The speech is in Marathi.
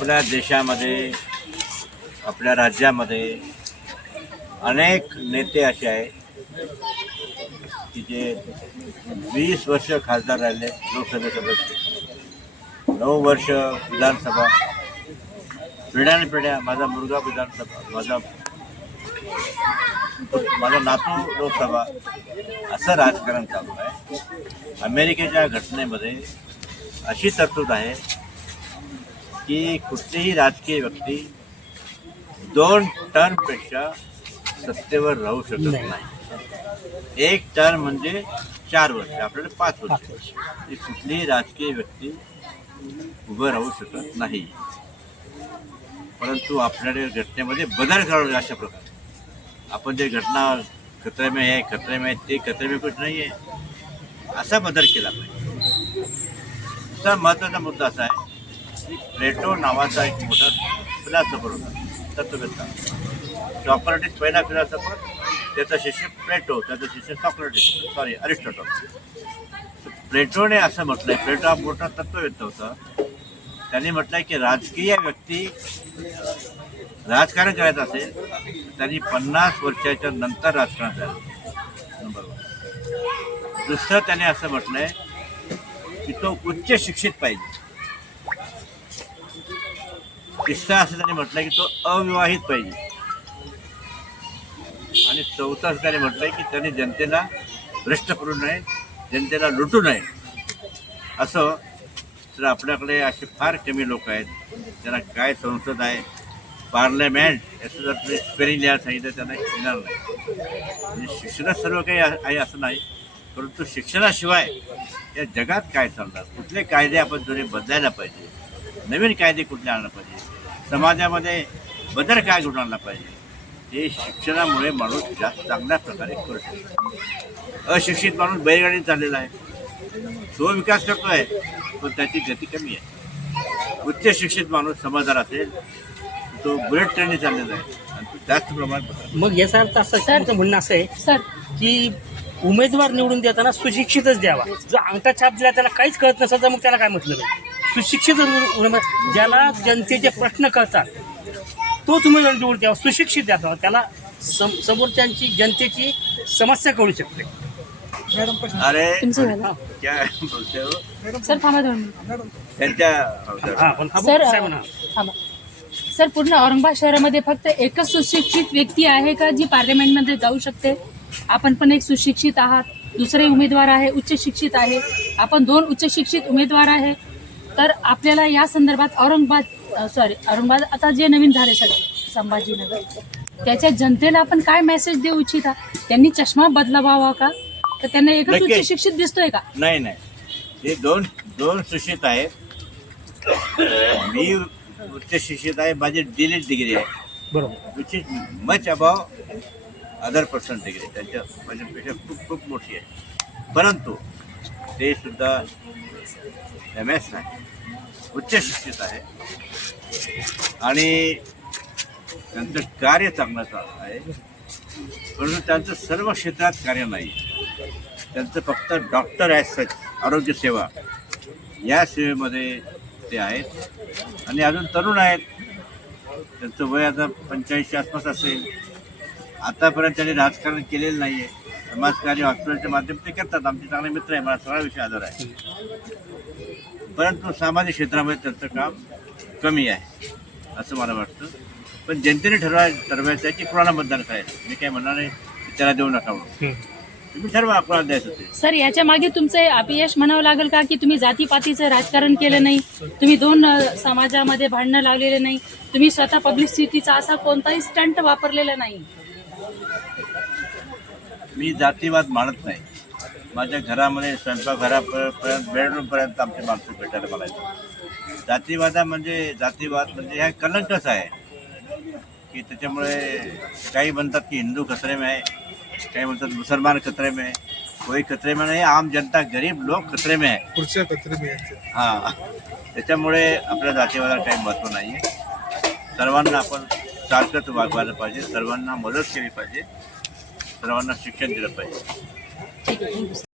आपल्या देशामध्ये आपल्या राज्यामध्ये अनेक नेते असे आहेत की जे 20 वर्ष खासदार राहिले, लोकसभा सदस्य, 9 वर्ष विधानसभा, पिढ्यानपिढ्या माझा मुलगा विधानसभा, माझा नातू लोकसभा, असं राजकारण चालू आहे. अमेरिकेच्या घटनेमध्ये अशी तरतूद आहे की कुठलीही राजकीय व्यक्ती 2 टर्मपेक्षा सत्तेवर राहू शकत नाही. 1 टर्म म्हणजे 4 वर्ष, आपल्याकडे 5 वर्ष. ही कुठलीही राजकीय व्यक्ती उभं राहू शकत नाही. परंतु आपल्याकडे घटनेमध्ये बदल करावा अशा प्रकारे आपण जे घटना खतरे में है ते खतरे में कुछ नाही आहे असा बदल केला पाहिजे. दुसरा महत्त्वाचा मुद्दा असा आहे की प्लेटो नावाचा एक मोठा फिलॉसॉफर होता, तत्ववेत्ता. सॉक्रेटिस पहिला फिलॉसॉफर, त्याचा शिष्य प्लेटो, त्याचा शिष्य अरिस्टॉटल. प्लेटोने असं म्हटलंय, प्लेटो हा मोठा तत्ववेत्ता होता. त्यांनी म्हटलंय की राजकीय व्यक्ती राजकारण करायचं असेल तर त्यांनी 50 वर्षाच्या नंतर राजकारण करायचं. नंबर 1. दुसरं त्याने असं म्हटलंय की तो उच्च शिक्षित पाहिजे. तिसरं असं त्याने म्हटलंय की तो अविवाहित पाहिजे. आणि चौथं असं त्याने म्हटलंय की त्याने जनतेला भ्रष्ट करू नये, जनतेला लुटू नये. असं तर आपल्याकडे असे फार कमी लोक आहेत त्यांना काय संसद आहे, पार्लमेंट याचं जर तुम्ही स्पेलिंग लिहायला सांगितलं त्यांना येणार नाही. म्हणजे शिक्षणच सर्व काही आहे असं नाही, परंतु शिक्षणाशिवाय या जगात काय चालणार, कुठले कायदे आपण जुने बदलायला पाहिजे, नवीन कायदे कुठले आणलं पाहिजे, समाजामध्ये बदल काय घडून आणला पाहिजे, हे शिक्षणामुळे माणूस जास्त चांगल्या प्रकारे करू शकतो. अशिक्षित माणूस बैलगाडीने चाललेला आहे, तो विकास करतो आहे पण त्याची गती कमी आहे. उच्च शिक्षित माणूस समजदार असेल तो बुलेट ट्रेनने चाललेला आहे आणि तो जास्त प्रमाणात. मग याचा अर्थ असं तुमचं म्हणणं असं आहे की उमेदवार निवडून देताना सुशिक्षितच द्यावा. जो अंगठा छाप दिला त्याला काहीच कळत नसेल तर मग त्याला काय म्हटलं नाही. सुशिक्षित उमेदवार ज्याला जनतेचे प्रश्न कळतात तोच उमेदवार निवडून द्यावा, सुशिक्षित द्यावा. त्याला समोरच्यांची जनतेची समस्या कळू शकते. अरे तुमचं क्या बोलते हो सर थांबा दोन त्यांच्या सर थांबा सर. पूर्ण औरंगाबाद शहरामध्ये फक्त एकच सुशिक्षित व्यक्ती आहे का जी पार्लमेंटमध्ये जाऊ शकते? आपण पण एक सुशिक्षित आहात, दुसरे उमेदवार आहे उच्च शिक्षित आहे, आपण 2 उच्च शिक्षित उमेदवार आहे. तर आपल्याला या संदर्भात औरंगाबाद आता जे नवीन झाले सर संभाजीनगर, त्याच्या जनतेला आपण काय मेसेज देऊ इच्छिता? त्यांनी चष्मा बदलावा का, तर त्यांना एकच उच्च शिक्षित दिसतोय का? नाही, हे दोन सुशिक्षित आहेत. मी उच्च शिक्षित आहे, माझी डिलीट डिग्री आहे, बरोबर, which is much above other person degree. त्यांच्या माझ्यापेक्षा खूप मोठी आहे. परंतु ते सुद्धा MS नाही, उच्च शिक्षित आहे आणि त्यांचं कार्य चांगलं चालू आहे. परंतु त्यांचं सर्व क्षेत्रात कार्य नाही. त्यांचं फक्त डॉक्टर ॲज सच आरोग्य सेवा या सेवेमध्ये ते आहेत आणि अजून तरुण आहेत. त्यांचं वय आता 85 आसपास असेल. आतापर्यंत त्यांनी राजकारण केलेलं नाही आहे. समाजकार्य हॉस्पिटलच्या माध्यमातून ते करतात. आमचे चांगले मित्र आहे, मला सगळा विषय आधार आहे. परंतु सामाजिक क्षेत्रामध्ये त्यांचं काम कमी आहे असं मला वाटतं. पण जनतेने ठरवायचं आहे की कोणाला मतदान करायचं. मी काय म्हणणार आहे की त्याला देऊ नका म्हणून, तुम्ही ठरवा कोणाला द्यायचं ते. सर याच्या मागे तुमचं अपयश म्हणावं लागेल का की तुम्ही जातीपातीचं राजकारण केलं नाही, तुम्ही 2 समाजामध्ये भांडणं लावलेले नाही, तुम्ही स्वतः पब्लिसिटीचा असा कोणताही स्टंट वापरलेला नाही? मी जातीवाद मानत नाही. माझ्या घरामध्ये स्वयंपाकघरापर्यंत बेडरूमपर्यंत आमची माणसं भेटायला मला येतात. जातीवाद म्हणजे हा कलंकच आहे की त्याच्यामुळे काही म्हणतात की हिंदू खतरे में आहे, काही म्हणतात मुसलमान खतरे में आहे, कोई खतरे में नाही, आम जनता गरीब लोक खतरे में आहे. हां, त्याच्यामुळे आपल्या जातीवादाला काही महत्त्व नाही आहे. सर्वांना आपण सारखंच वागवायला पाहिजे, सर्वांना मदत केली पाहिजे, सर्वांना शिक्षण दिलं पाहिजे.